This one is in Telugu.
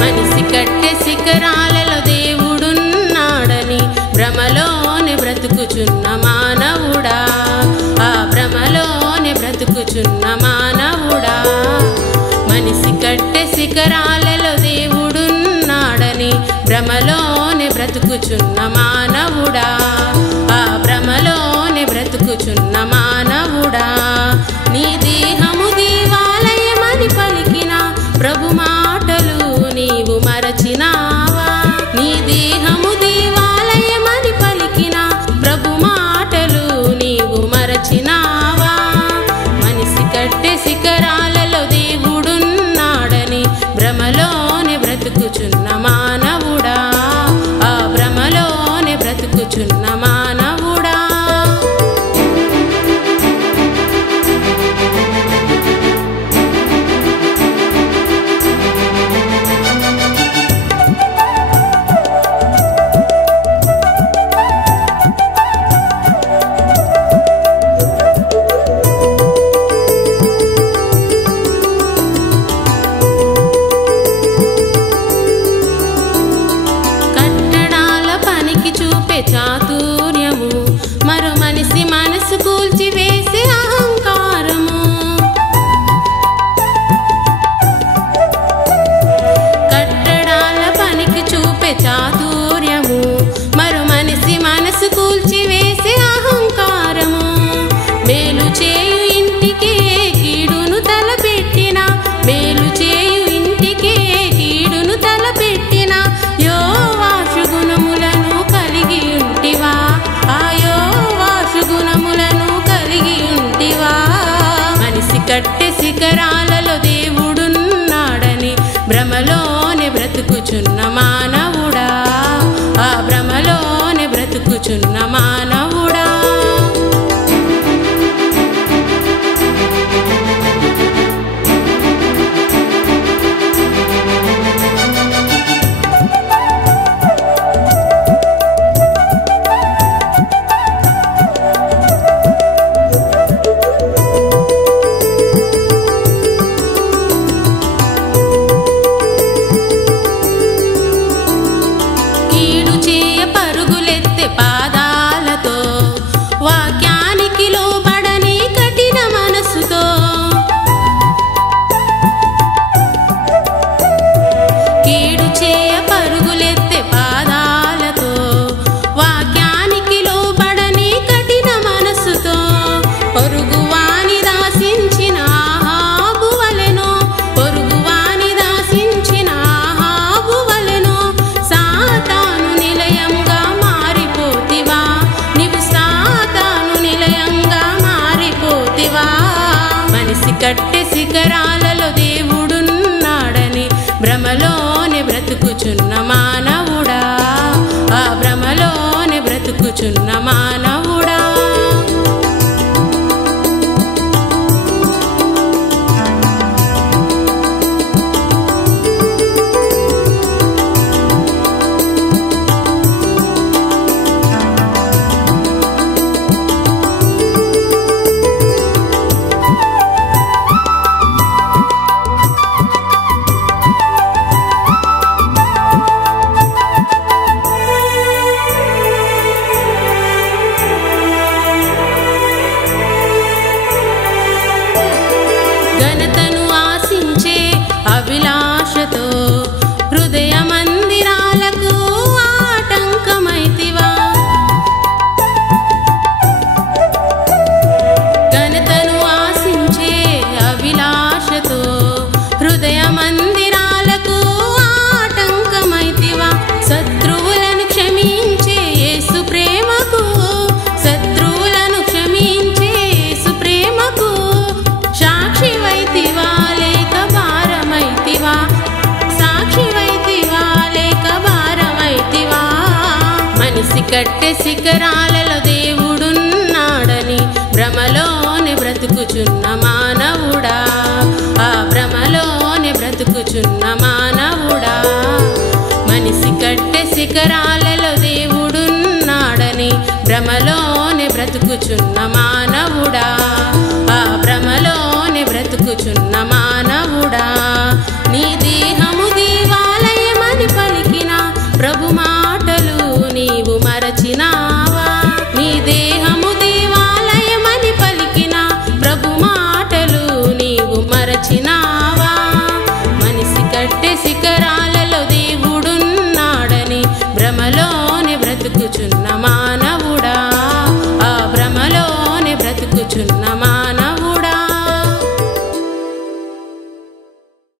మనిషి కట్టె శిఖరాలలో దేవుడున్నాడని భ్రమలోనే బ్రతుకుచున్న మానవుడా, ఆ భ్రమలోనే బ్రతుకుచున్న మానవుడా. మనిషి కట్టె శిఖరాలలో దేవుడున్నాడని భ్రమలోనే బ్రతుకుచున్న మానవుడా, ఆ భ్రమలోనే బ్రతుకుచున్న మానవుడా. నీ దేహము దేవాలయమని పలికిన ప్రభు మాటలు నీవు మరచినావా? నీ దేహము దేవాలయమని పలికిన ప్రభు మాటలు నీవు మరచినావా? మనిషి కట్టె శిఖరాలలో దేవుడున్నాడని భ్రమలోనే బ్రతుకుచున్న మానవుడా, ఆ భ్రమలోనే బ్రతుకుచున్న మానవుడా. చాతుర్యము మరో మనిషి మనసు కూల్చి వేసే అహంకారము. కట్టడాల పనికి చూపే చాతుర్యము మరో మనిషి మనసు కూల్చి వేసే అహంకారము. మేలు చేయు ఇంటికే కీడును తలపెట్టిన, మేలు చేయు ఇంటికే కీడును తలపెట్టిన యోవాషు గుణములను కలిగి ఉంటివా, ఆ యోవాషు గుణములను కలిగి ఉంటివా? మనిషి కట్టె శిఖరాలలో దేవుడున్నాడని భ్రమలోనే బ్రతుకుచున్న మానవుడా, ఆ భ్రమలోనే బ్రతుకుచున్న మానవుడా. పాదాలతో వాక్యానికి లోబడని కఠిన మనసుతో, కీడు చేయ పరుగులెత్తే పాదాలతో వాక్యానికి లోబడని కఠిన మనసుతో, పొరుగువాని దాసించిన ఆహాబు వలెను, పొరుగువాని దాసించిన ఆహాబు వలెను సాతాను నిలయంగా మారిపోతివా, నీవు సాతాను నిలయంగా మారిపోతివా? మనిషి కట్టె శిఖరాలలో దేవుడున్నాడని భ్రమలోనే బ్రతుకుచున్న మానవుడా, ఆ భ్రమలోనే బ్రతుకుచున్న మానవుడా. ఘనతను ఆశించే అభిలాషతో హృదయ మందిరాలకు ఆటంకమైతివా, ఘనతను ఆశించే అభిలాషతో హృదయ మందిరాలకు ఆటంకమైతివా? శత్రువులను క్షమించే యేసు ప్రేమకు, శత్రువులను క్షమించే యేసు ప్రేమకు సాక్షివైతివా లేక భారమైతివా, సాక్షివైతివా లేక భారమైతివా? మనిషి కట్టె శిఖరాలలో దేవుడున్నాడని భ్రమలోనే బ్రతుకుచున్న మానవుడా, ఆ భ్రమలోనే బ్రతుకుచున్న మానవుడా. మనిషి కట్టె శిఖరాలలో దేవుడున్నాడని భ్రమలోనే బ్రతుకుచున్న మానవుడా, ఆ భ్రమలోనే బ్రతుకుచున్న